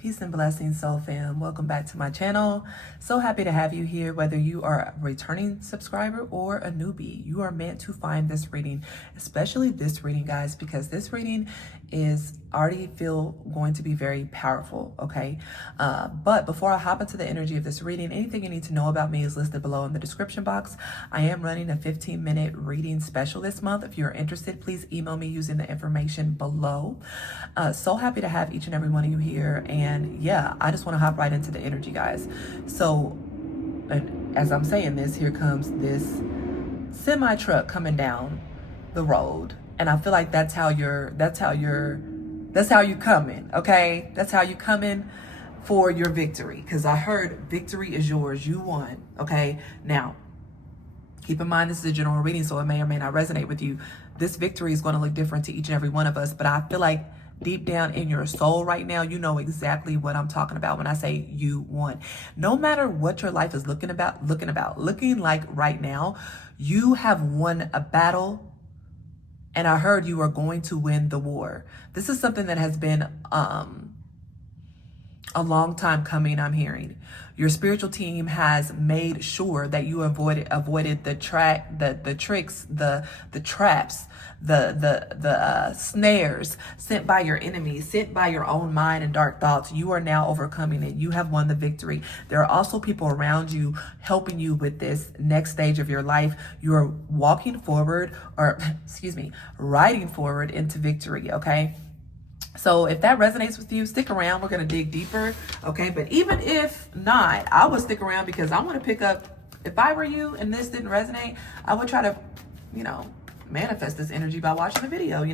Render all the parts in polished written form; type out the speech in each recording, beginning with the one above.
Peace and blessings, soul fam. Welcome back to my channel. So happy to have you here, whether you are a returning subscriber or a newbie. You are meant to find this reading, especially this reading, guys, because this reading is already going to be very powerful, okay? But before I hop into the energy of this reading, anything you need to know about me is listed below in the description box. I am running a 15-minute reading special this month. If you're interested, please email me using the information below. So happy to have each and every one of you here. And yeah, I just want to hop right into the energy, guys. So, and as I'm saying this, here comes this semi truck coming down the road. And I feel like that's how you're coming, okay? That's how you coming for your victory. Because I heard victory is yours. You won, okay? Now, keep in mind, this is a general reading, so it may or may not resonate with you. This victory is going to look different to each and every one of us, but I feel like deep down in your soul right now, you know exactly what I'm talking about when I say you won. No matter what your life is looking like right now, you have won a battle. And I heard you are going to win the war. This is something that has been a long time coming, I'm hearing. Your spiritual team has made sure that you avoided the tricks, the traps, the snares sent by your enemies, sent by your own mind and dark thoughts. You are now overcoming it. You have won the victory. There are also people around you helping you with this next stage of your life. You are walking forward, or riding forward into victory, okay? So if that resonates with you, stick around. We're going to dig deeper, okay? But even if not, I would stick around because I want to pick up, if I were you and this didn't resonate, I would try to, manifest this energy by watching the video,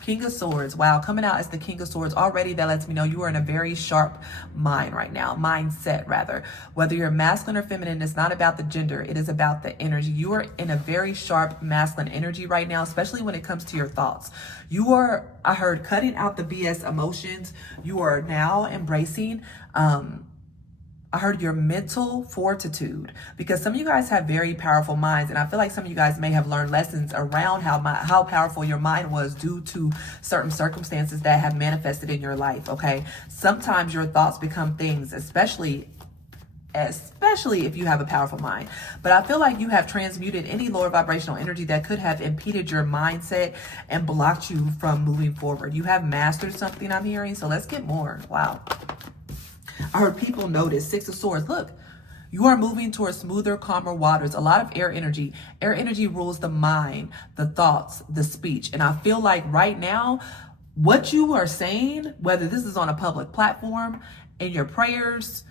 King of Swords. Wow, coming out as the King of Swords. Already that lets me know you are in a very sharp mind right now. Mindset, rather. Whether you're masculine or feminine, it's not about the gender. It is about the energy. You are in a very sharp masculine energy right now, especially when it comes to your thoughts. You are, I heard, cutting out the BS emotions. You are now embracing, I heard your mental fortitude, because some of you guys have very powerful minds, and I feel like some of you guys may have learned lessons around how powerful your mind was due to certain circumstances that have manifested in your life, okay? Sometimes your thoughts become things, especially if you have a powerful mind. But I feel like you have transmuted any lower vibrational energy that could have impeded your mindset and blocked you from moving forward. You have mastered something, I'm hearing, so let's get more. Wow. I heard people notice. Six of Swords. Look, you are moving towards smoother, calmer waters. A lot of air energy. Air energy rules the mind, the thoughts, the speech. And I feel like right now, what you are saying, whether this is on a public platform, in your prayers,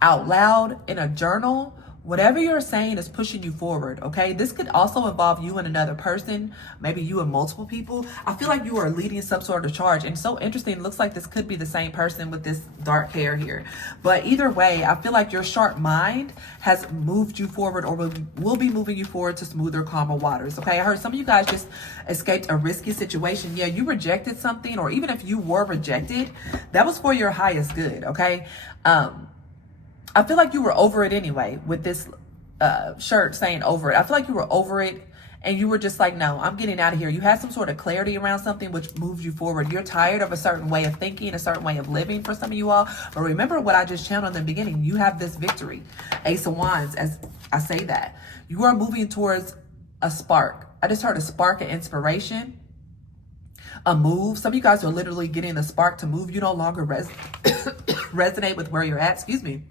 out loud, in a journal, whatever you're saying is pushing you forward, okay? This could also involve you and another person, maybe you and multiple people. I feel like you are leading some sort of charge. And so interesting, it looks like this could be the same person with this dark hair here. But either way, I feel like your sharp mind has moved you forward, or will be moving you forward to smoother, calmer waters, okay? I heard some of you guys just escaped a risky situation. Yeah, you rejected something, or even if you were rejected, that was for your highest good, okay? I feel like you were over it anyway with this shirt saying over it. I feel like you were over it and you were just like, no, I'm getting out of here. You had some sort of clarity around something which moved you forward. You're tired of a certain way of thinking, a certain way of living for some of you all. But remember what I just channeled in the beginning. You have this victory. Ace of Wands, as I say that. You are moving towards a spark. I just heard a spark of inspiration. A move. Some of you guys are literally getting the spark to move. You no longer resonate with where you're at. Excuse me.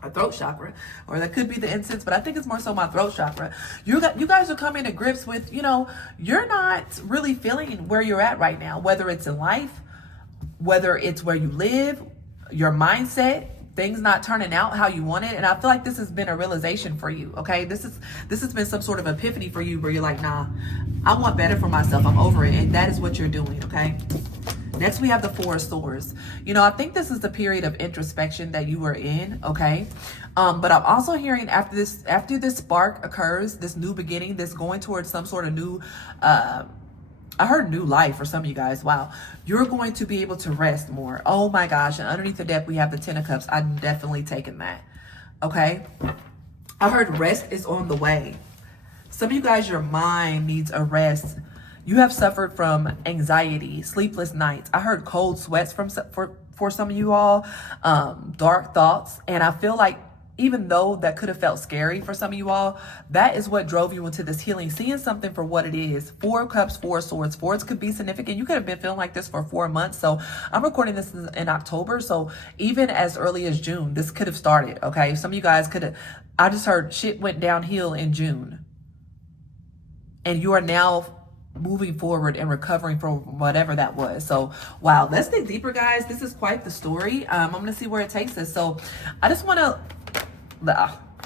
A throat chakra, or that could be the incense, but I think it's more so my throat chakra. You guys are coming to grips with, you're not really feeling where you're at right now, whether it's in life, whether it's where you live, your mindset, things not turning out how you want it. And I feel like this has been a realization for you, okay? This has been some sort of epiphany for you where you're like, nah, I want better for myself. I'm over it. And that is what you're doing, okay? Next, we have the Four of Swords. I think this is the period of introspection that you are in, okay? But I'm also hearing after this spark occurs, this new beginning, this going towards some sort of new, I heard new life for some of you guys. Wow. You're going to be able to rest more. Oh my gosh. And underneath the deck, we have the Ten of Cups. I'm definitely taking that, okay? I heard rest is on the way. Some of you guys, your mind needs a rest. You have suffered from anxiety, sleepless nights. I heard cold sweats from for some of you all, dark thoughts. And I feel like even though that could have felt scary for some of you all, that is what drove you into this healing, seeing something for what it is. 4 cups, 4 swords. Fours could be significant. You could have been feeling like this for 4 months. So I'm recording this in October. So even as early as June, this could have started. Okay. Some of you guys could have, I just heard shit went downhill in June. And you are now moving forward and recovering from whatever that was. So wow, let's dig deeper, guys. This is quite the story. I'm gonna see where it takes us. So I just want to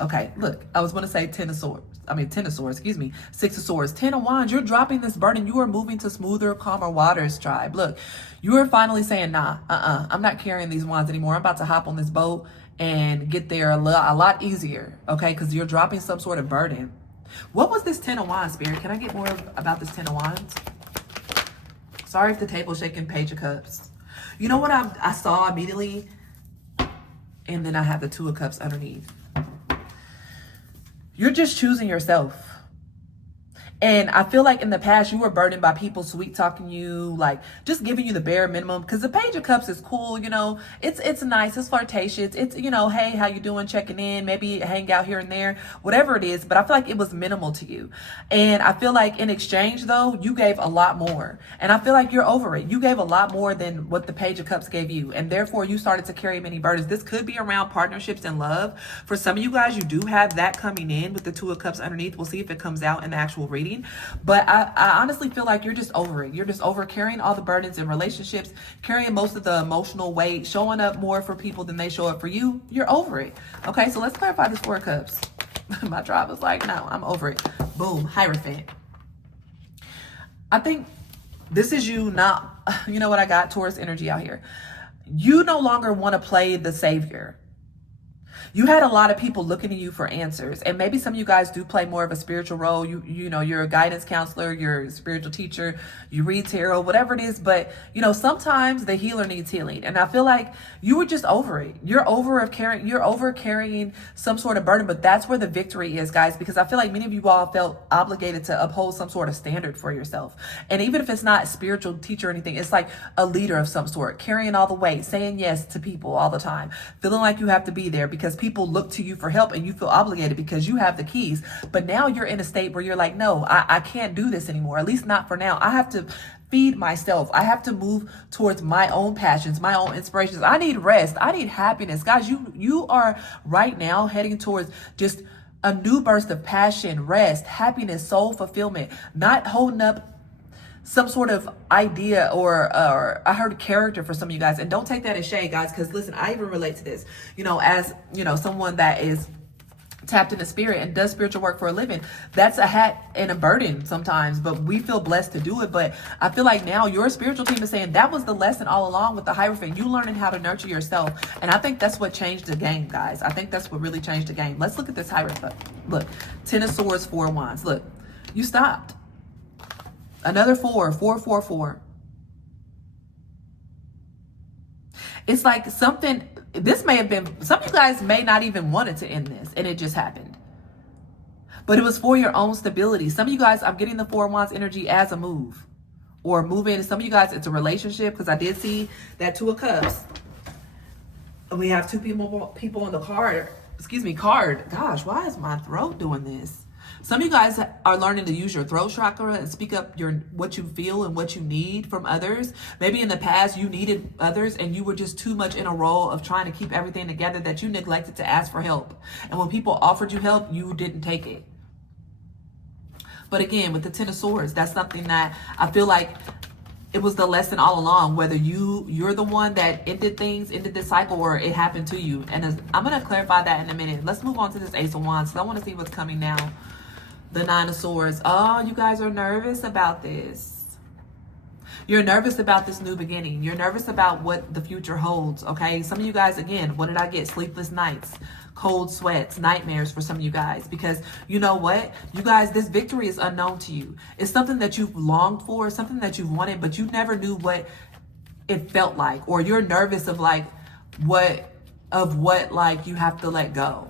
okay, look, I was going to say 10 of swords, excuse me, 6 of swords, 10 of wands. You're dropping this burden. You are moving to smoother, calmer waters, tribe. Look, you are finally saying, nah, I'm not carrying these wands anymore. I'm about to hop on this boat and get there a lot easier, okay? Because you're dropping some sort of burden. What was this 10 of wands, Spirit? Can I get more about this 10 of wands? Sorry if the table's shaking. Page of cups. You know what I saw immediately? And then I have the 2 of cups underneath. You're just choosing yourself. And I feel like in the past, you were burdened by people sweet talking you, like just giving you the bare minimum. Because the Page of Cups is cool, you know, it's nice, it's flirtatious, it's, you know, hey, how you doing, checking in, maybe hang out here and there, whatever it is. But I feel like it was minimal to you. And I feel like in exchange, though, you gave a lot more. And I feel like you're over it. You gave a lot more than what the Page of Cups gave you. And therefore, you started to carry many burdens. This could be around partnerships and love. For some of you guys, you do have that coming in with the 2 of Cups underneath. We'll see if it comes out in the actual reading. But I honestly feel like you're just over it. You're just over carrying all the burdens in relationships, carrying most of the emotional weight, showing up more for people than they show up for you. You're over it. Okay, so let's clarify this 4 of Cups. My tribe was like, no, I'm over it. Boom, Hierophant. I think this is you not, you know what I got? Taurus energy out here. You no longer want to play the savior. You had a lot of people looking to you for answers. And maybe some of you guys do play more of a spiritual role. You know, you're a guidance counselor, you're a spiritual teacher, you read tarot, whatever it is. But, you know, sometimes the healer needs healing. And I feel like you were just over it. You're over carrying some sort of burden. But that's where the victory is, guys, because I feel like many of you all felt obligated to uphold some sort of standard for yourself. And even if it's not a spiritual teacher or anything, it's like a leader of some sort, carrying all the weight, saying yes to people all the time, feeling like you have to be there because people look to you for help and you feel obligated because you have the keys. But now you're in a state where you're like, no, I can't do this anymore, at least not for now. I have to feed myself. I have to move towards my own passions, my own inspirations. I need rest. I need happiness. Guys, you are right now heading towards just a new burst of passion, rest, happiness, soul fulfillment, not holding up some sort of idea or I heard character for some of you guys. And don't take that as shade, guys, because listen, I even relate to this, you know, as, you know, someone that is tapped into spirit and does spiritual work for a living. That's a hat and a burden sometimes, but we feel blessed to do it. But I feel like now your spiritual team is saying that was the lesson all along with the Hierophant. You learning how to nurture yourself. And I think that's what changed the game, guys. I think that's what really changed the game. Let's look at this Hierophant. Look, 10 of Swords, 4 of Wands. Look, you stopped. Another 4, 4, 4, 4. It's like something, this may have been, some of you guys may not even wanted to end this and it just happened. But it was for your own stability. Some of you guys, I'm getting the 4 of Wands energy as a move or moving. Some of you guys, it's a relationship because I did see that 2 of Cups. We have 2 people on the card. Gosh, why is my throat doing this? Some of you guys are learning to use your throat chakra and speak up what you feel and what you need from others. Maybe in the past you needed others and you were just too much in a role of trying to keep everything together that you neglected to ask for help. And when people offered you help, you didn't take it. But again, with the 10 of Swords, that's something that I feel like it was the lesson all along, whether you're the one that ended this cycle, or it happened to you. And I'm going to clarify that in a minute. Let's move on to this Ace of Wands. So I want to see what's coming now. The 9 of Swords. Oh, you guys are nervous about this. You're nervous about this new beginning. You're nervous about what the future holds, okay? Some of you guys, again, what did I get? Sleepless nights, cold sweats, nightmares for some of you guys. Because you know what? You guys, this victory is unknown to you. It's something that you've longed for, something that you've wanted, but you never knew what it felt like. Or you're nervous of like what like you have to let go.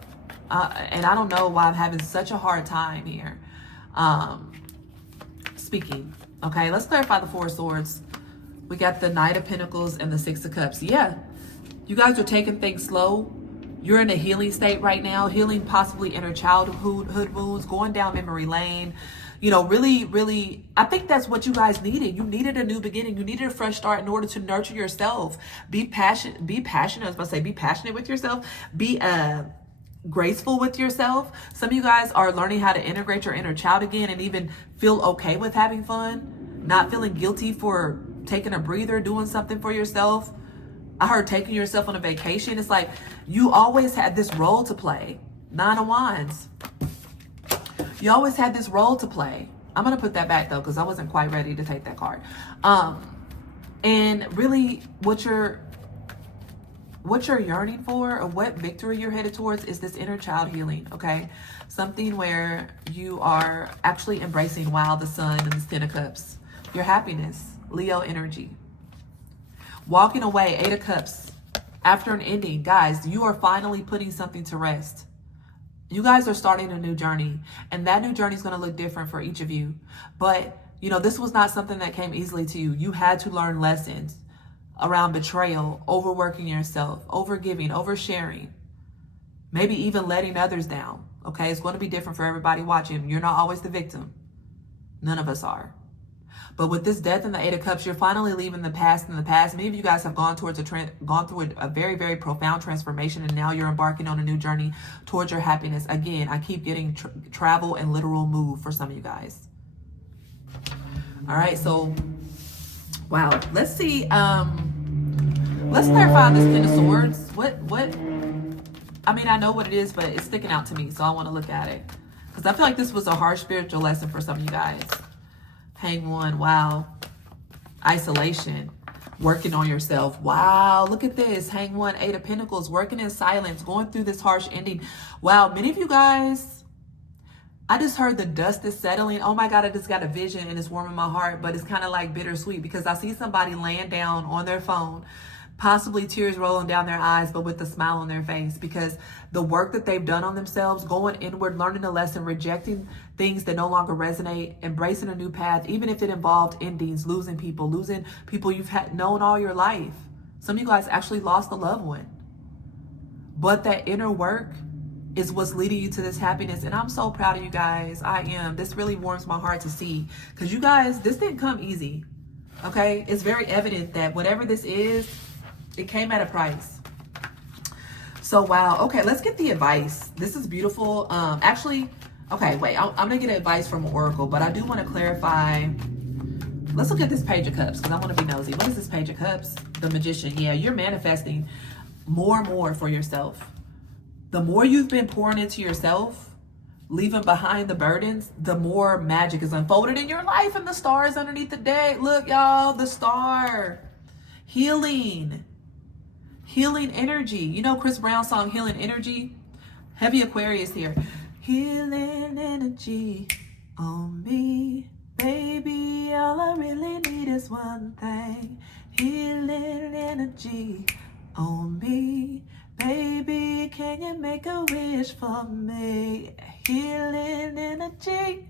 And I don't know why I'm having such a hard time here speaking. Okay, let's clarify the 4 of Swords. We got the Knight of Pentacles and the 6 of Cups. Yeah, You guys are taking things slow. You're in a healing state right now, healing possibly inner childhood wounds, going down memory lane. You know, really, I think that's what you guys needed. You needed a new beginning. You needed a fresh start in order to nurture yourself. Be passionate. I was about to say, be passionate with yourself. Be graceful with yourself. Some of you guys are learning how to integrate your inner child again and even feel okay with having fun, not feeling guilty for taking a breather, doing something for yourself. I heard taking yourself on a vacation. It's like you always had this role to play. 9 of Wands. You always had this role to play. I'm going to put that back though, because I wasn't quite ready to take that card. And really what you're yearning for, or what victory you're headed towards, is this inner child healing, okay? Something where you are actually embracing, wow, the sun and the 10 of cups. Your happiness, Leo energy. Walking away, 8 of cups. After an ending, guys, you are finally putting something to rest. You guys are starting a new journey, and that new journey is going to look different for each of you. But, you know, this was not something that came easily to you. You had to learn lessons around betrayal, overworking yourself, overgiving, oversharing, maybe even letting others down. Okay, it's going to be different for everybody watching. You're not always the victim. None of us are. But with this death and the 8 of cups, you're finally leaving the past in the past. Many of you guys have gone through a very, very profound transformation, and now you're embarking on a new journey towards your happiness. Again, I keep getting travel and literal move for some of you guys. All right, so wow. Let's see. Let's clarify this 10 of swords. What? I mean, I know what it is, but it's sticking out to me, so I want to look at it because I feel like this was a harsh spiritual lesson for some of you guys. Hang one. Wow. Isolation. Working on yourself. Wow. Look at this. Hang one. 8 of Pentacles. Working in silence. Going through this harsh ending. Wow. Many of you guys, I just heard the dust is settling. Oh my God. I just got a vision and it's warming my heart, but it's kind of like bittersweet because I see somebody laying down on their phone, possibly tears rolling down their eyes, but with a smile on their face, because the work that they've done on themselves, going inward, learning a lesson, rejecting things that no longer resonate, embracing a new path, even if it involved endings, losing people you've known all your life. Some of you guys actually lost a loved one. But that inner work is what's leading you to this happiness. And I'm so proud of you guys. I am. This really warms my heart to see, because you guys, this didn't come easy. Okay? It's very evident that whatever this is, it came at a price. So, wow. Okay, let's get the advice. This is beautiful. Actually, okay, wait. I'm going to get advice from an oracle, but I do want to clarify. Let's look at this Page of Cups, because I want to be nosy. What is this Page of Cups? The Magician. Yeah, you're manifesting more and more for yourself. The more you've been pouring into yourself, leaving behind the burdens, the more magic is unfolded in your life, and the stars underneath the deck. Look, y'all, the star. Healing energy. You know Chris Brown's song, Healing Energy? Heavy Aquarius here. Healing energy on me. Baby, all I really need is one thing. Healing energy on me. Baby, can you make a wish for me? Healing energy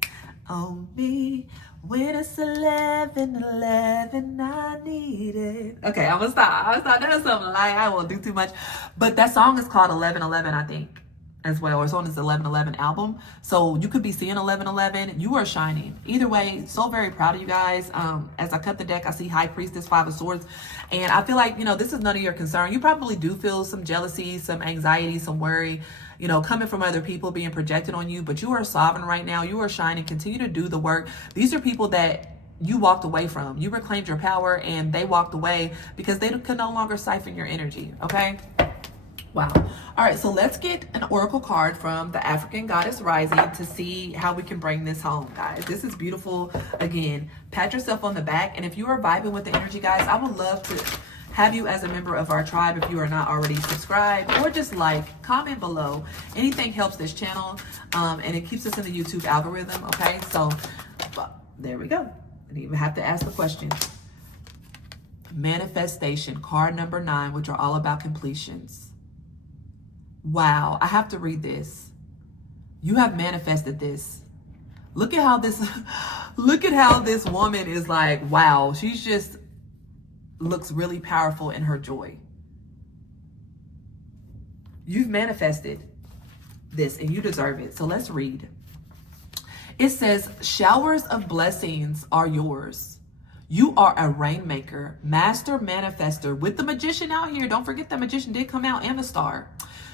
on me. When it's 11:11, I need it. Okay, I'm gonna stop. There's something like, I won't do too much. But that song is called 11:11, I think, as well. It's on his 11:11 album. So you could be seeing 11:11. You are shining. Either way, so very proud of you guys. As I cut the deck, I see High Priestess, 5 of Swords. And I feel like, you know, this is none of your concern. You probably do feel some jealousy, some anxiety, some worry, you know, coming from other people being projected on you. But you are sovereign right now. You are shining. Continue to do the work. These are people that you walked away from. You reclaimed your power, and they walked away because they could no longer siphon your energy. Okay? Wow. All right, so let's get an oracle card from the African Goddess Rising to see how we can bring this home, guys. This is beautiful. Again, pat yourself on the back. And if you are vibing with the energy, guys, I would love to have you as a member of our tribe if you are not already subscribed, or just like, comment below. Anything helps this channel, and it keeps us in the YouTube algorithm, okay? So there we go. I didn't even have to ask the question. Manifestation, card number 9, which are all about completions. Wow, I have to read this. You have manifested this. Look at how this woman is like, wow, she's just looks really powerful in her joy. You've manifested this and you deserve it. So let's read. It says, showers of blessings are yours. You are a rainmaker, master manifester with the magician out here. Don't forget the magician did come out, and the star.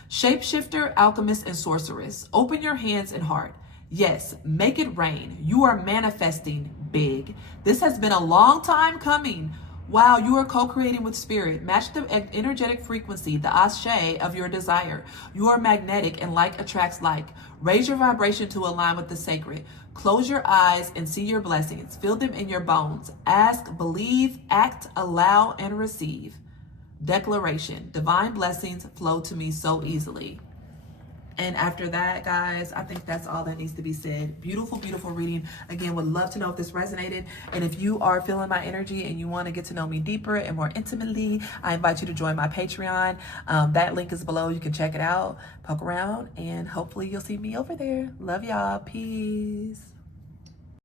Shapeshifter, alchemist, and sorceress. Open your hands and heart. Yes, make it rain. You are manifesting big. This has been a long time coming. Wow, you are co-creating with spirit. Match the energetic frequency, the ashe of your desire. You are magnetic and like attracts like. Raise your vibration to align with the sacred. Close your eyes and see your blessings. Feel them in your bones. Ask, believe, act, allow, and receive. Declaration. Divine blessings flow to me so easily. And after that, guys, I think that's all that needs to be said. Beautiful, beautiful reading. Again, would love to know if this resonated. And if you are feeling my energy and you want to get to know me deeper and more intimately, I invite you to join my Patreon. That link is below. You can check it out, poke around, and hopefully you'll see me over there. Love y'all. Peace.